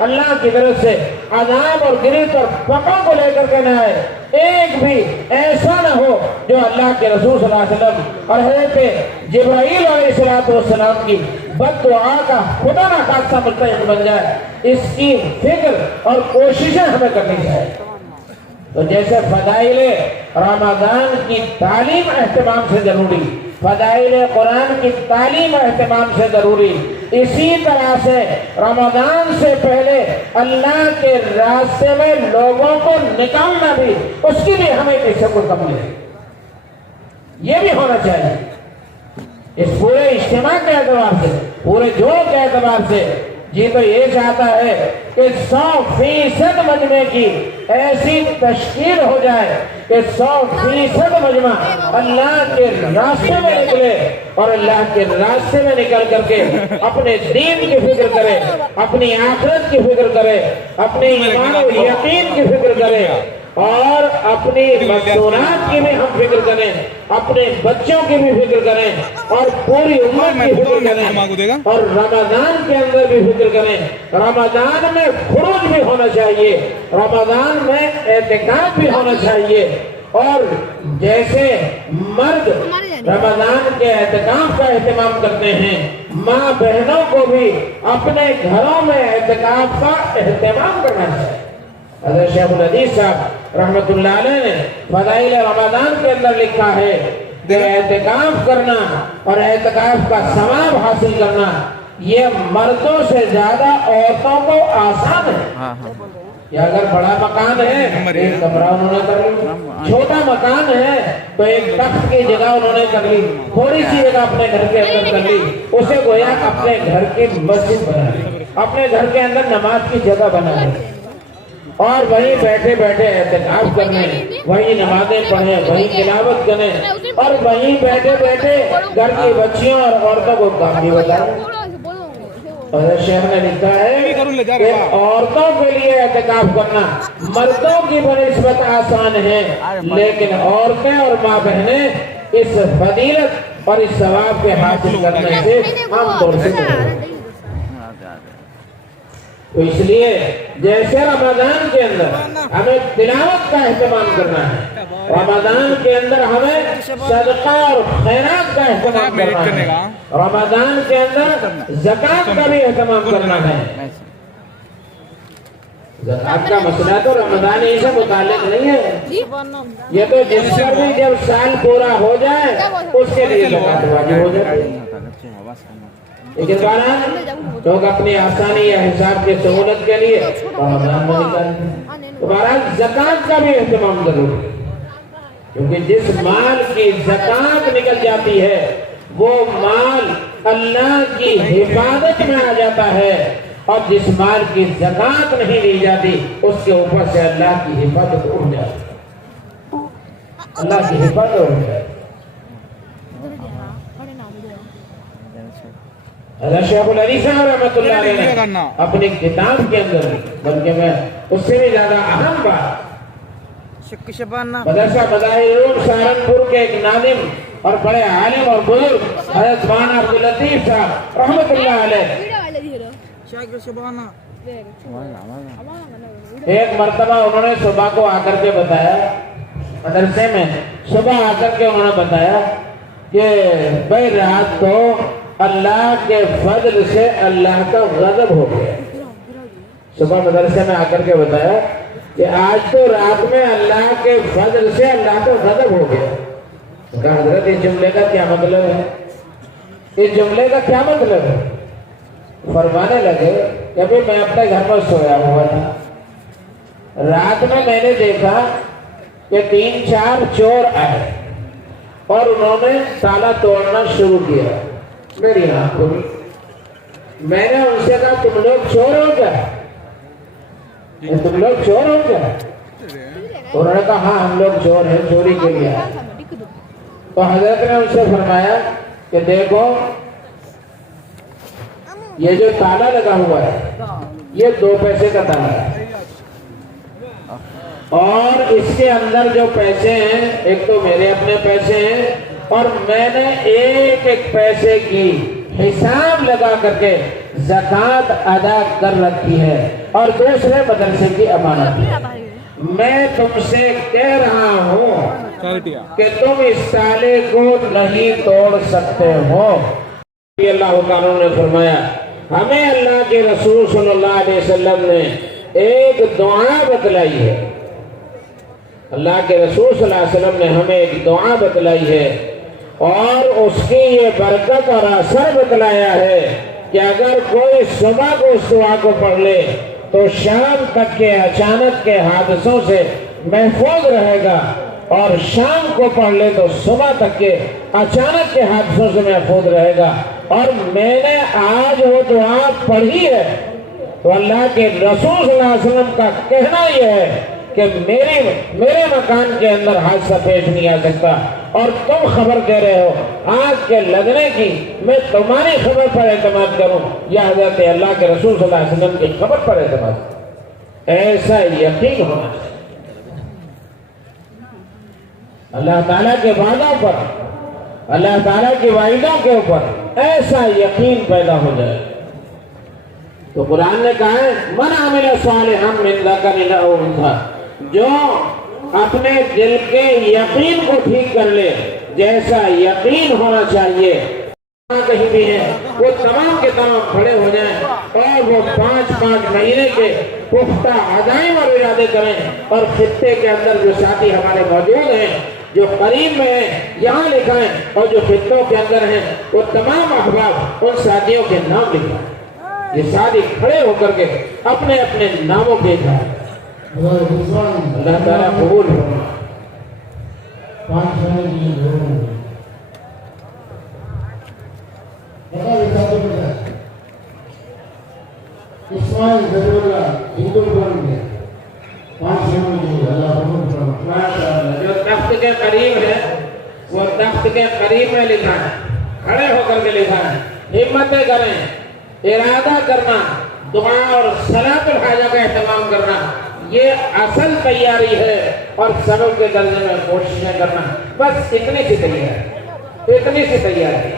اللہ کی طرف سے عذاب اور گریز اور پکڑ کو لے کر کے نہ آئے، ایک بھی ایسا نہ ہو جو اللہ کے رسول صلی اللہ علیہ وسلم اور حضرت جبرائیل علیہ السلام کی بد دعا کا خدا نہ خاصہ مستحق بن جائے۔ اس کی فکر اور کوششیں ہمیں کرنی چاہیے۔ تو جیسے فضائل رمضان کی تعلیم اہتمام سے ضروری، فضائل قرآن کی تعلیم اہتمام سے ضروری، اسی طرح سے رمضان سے پہلے اللہ کے راستے میں لوگوں کو نکالنا بھی، اس کی بھی ہمیں کسی کو کمی ہے، یہ بھی ہونا چاہیے۔ اس پورے اجتماع کے اعتبار سے، پورے جوڑ کے اعتبار سے جی تو یہ چاہتا ہے کہ 100% مجمع کی ایسی تشکیل ہو جائے کہ 100% مجمع اللہ کے راستے میں نکلے، اور اللہ کے راستے میں نکل کر کے اپنے دین کی فکر کرے، اپنی آخرت کی فکر کرے، اپنے ایمان و یقین کی فکر کرے، اور اپنی مصنوعات کی بھی ہم فکر کریں، اپنے بچوں کی بھی فکر کریں، اور پوری امت کی فکر کریں، اور رمضان کے اندر بھی فکر کریں۔ رمضان میں خروج بھی ہونا چاہیے، رمضان میں اعتکاف بھی ہونا چاہیے، اور جیسے مرد رمضان کے اعتکاف کا اہتمام کرتے ہیں، ماں بہنوں کو بھی اپنے گھروں میں اعتکاف کا اہتمام کرنا چاہیے۔ حضرت شیخ الحدیث صاحب رحمت اللہ علیہ نے فضائل رمضان کے اندر لکھا ہے کہ اعتکاف کرنا اور اعتکاف کا ثواب حاصل کرنا یہ مردوں سے زیادہ عورتوں کو آسان ہے۔ یا اگر بڑا مکان ہے ایک کمرہ انہوں نے کر لی، چھوٹا مکان ہے تو ایک تخت کی جگہ انہوں نے کر لی، تھوڑی سی جگہ اپنے گھر کے اندر کر لی، اسے گویا اپنے گھر کی مسجد بنا لی، اپنے گھر کے اندر نماز کی جگہ بنا لی، اور وہیں بیٹھے بیٹھے اعتکاف کرنے، وہیں نمازیں پڑھیں، وہیں تلاوت کریں، اور وہیں بیٹھے بیٹھے گھر کی بچیوں اور عورتوں کو کام بھی بتائیں۔ حضرت شیخ نے لکھا ہے کہ عورتوں کے لیے اعتکاف کرنا مردوں کی بنسبت آسان ہے، لیکن عورتیں اور ماں بہنیں اس فضیلت اور اس ثواب کے حاصل کرنے سے عام طور سے تو اس لیے جیسے رمضان کے اندر ہمیں تلاوت کا اہتمام کرنا ہے، رمضان کے اندر ہمیں صدقہ اور خیرات کا اہتمام کرنا ہے، رمضان کے اندر زکوٰۃ کا بھی اہتمام کرنا ہے۔ زکوٰۃ کا مسئلہ تو رمضان ہی سے متعلق نہیں ہے، یہ تو جس پر بھی جب سال پورا ہو جائے اس کے لیے زکوٰۃ واجب ہو جاتی ہے۔ لیکن بہرحال لوگ اپنی آسانی یا حساب کے سہولت کے لیے رمضان میں نکالتے ہیں، تو بہرحال زکوٰۃ کا بھی اہتمام ضروری ہے، کیونکہ جس مال کی زکوٰۃ نکل جاتی ہے وہ مال اللہ کی حفاظت میں آ جاتا ہے، اور جس مال کی زکوٰۃ نہیں دی جاتی اس کے اوپر سے اللہ کی حفاظت اٹھ جاتی ہے، اللہ کی حفاظت اٹھ جاتی ہے۔ حضرت شیخ الحدیث رحمت اللہ علیہ نے اپنی کتاب کے اندر، بلکہ میں اس سے بھی زیادہ اہم بات، مدرسہ مظاہر العلوم سہارنپور کے ایک ناظم اور بڑے عالم اور بزرگ حضرت مولانا عبداللطیف صاحب رحمت اللہ علیہ، ایک مرتبہ انہوں نے صبح کو آ کر کے بتایا، مدرسے میں صبح آ کر کے انہوں نے بتایا کہ بھائی رات کو اللہ کے فضل سے اللہ کا غضب ہو گیا۔ صبح مدرسے میں آ کر کے بتایا کہ آج تو رات میں اللہ کے فضل سے اللہ کا غضب ہو گیا۔ کہا حضرت اس جملے کا کیا مطلب ہے؟ اس جملے کا کیا مطلب ہے؟ فرمانے لگے کہ ابھی میں اپنے گھر پر سویا ہوا تھا، رات میں میں نے دیکھا کہ 3-4 چور آئے اور انہوں نے تالا توڑنا شروع کیا میری آنکھوں میں۔ میں نے ان سے کہا تم لوگ چور ہو کیا؟ تم لوگ چور ہو کیا؟ انہوں نے کہا ہاں ہم لوگ چور ہیں، چوری کے لیے آئے۔ تو حضرت نے ان سے فرمایا کہ دیکھو یہ جو تالا لگا ہوا ہے یہ 2 پیسے کا تالا ہے، اور اس کے اندر جو پیسے ہیں ایک تو میرے اپنے پیسے ہیں، اور میں نے ایک ایک پیسے کی حساب لگا کر کے زکات ادا کر رکھی ہے اور دوسرے مدرسے کی امانت ہے۔ میں تم سے کہہ رہا ہوں کہ تم اس تالے کو نہیں توڑ سکتے ہو۔ اللہ تعالیٰ نے فرمایا ہمیں اللہ کے رسول صلی اللہ علیہ وسلم نے ایک دعا بتلائی ہے، اللہ کے رسول صلی اللہ علیہ وسلم نے ہمیں ایک دعا بتلائی ہے اور اس کی یہ برکت اور اثر بتلایا ہے کہ اگر کوئی صبح کو اس دعا کو پڑھ لے تو شام تک کے اچانک کے حادثوں سے محفوظ رہے گا، اور شام کو پڑھ لے تو صبح تک کے اچانک کے حادثوں سے محفوظ رہے گا۔ اور میں نے آج وہ دعا پڑھی ہے تو اللہ کے رسول صلی اللہ علیہ وسلم کا کہنا یہ ہے کہ میرے مکان کے اندر حادثہ پیش نہیں آ سکتا، اور تم خبر دے رہے ہو آگ کے لگنے کی، میں تمہاری خبر پر اعتماد کروں یا حضرت اللہ کے رسول صلی اللہ علیہ وسلم کی خبر پر اعتماد کروں؟ ایسا یقین ہونا چاہیے اللہ تعالیٰ کے وعدوں پر، اللہ تعالیٰ کے وعدوں کے اوپر ایسا یقین پیدا ہو جائے۔ تو قرآن نے کہا ہے من عمل صالحا من ذکر او انثی، جو اپنے دل کے یقین کو ٹھیک کر لے، جیسا یقین ہونا چاہیے کہیں بھی ہے وہ تمام کے تمام کھڑے ہو جائیں اور وہ 5 مہینے کے پختہ عزائم اور ارادے کریں، اور خطے کے اندر جو ساتھی ہمارے موجود ہیں جو قریب میں ہیں یہاں لکھائیں، اور جو خطوں کے اندر ہیں وہ تمام احباب ان ساتھیوں کے نام لکھائیں۔ یہ ساتھی کھڑے ہو کر کے اپنے اپنے ناموں پہ جائیں۔ اللہ تعالیٰ قبول فرمائے۔ اسماعیل ظفر اللہ ہندو قرآن میں 5 جو تخت کے قریب ہے وہ تخت کے قریب میں لکھا ہے، کھڑے ہو کر کے لکھا ہے، ہمتیں کریں، ارادہ کرنا، دعا اور صلاۃ الحاجہ کا اہتمام کرنا، یہ اصل تیاری ہے، اور سبب کے درجے میں کوششیں کرنا، بس اتنی سی تیاری، اتنی سی تیاری۔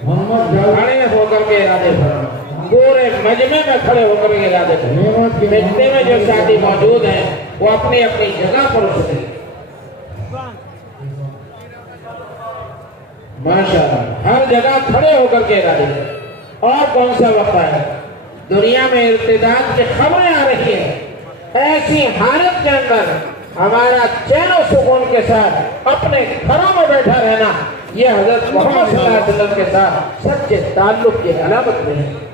کھڑے ہو کر کے ارادے کرنا، پورے مجمع میں کھڑے ہو کر کے ارادے کرنا۔ مجمع میں جو ساتھی موجود ہیں وہ اپنی اپنی جگہ پر اٹھتے ہیں، ماشاءاللہ ہر جگہ کھڑے ہو کر کے ارادے کریں۔ اور کون سا وقت ہے؟ دنیا میں ارتداد کی خبریں آ رہی ہیں، ایسی حالت کے اندر ہمارا چین و سکون کے ساتھ اپنے گھروں میں بیٹھا رہنا، یہ حضرت محمد صلی اللہ علیہ وسلم کے ساتھ سچے تعلق کی علامت نہیں ہے۔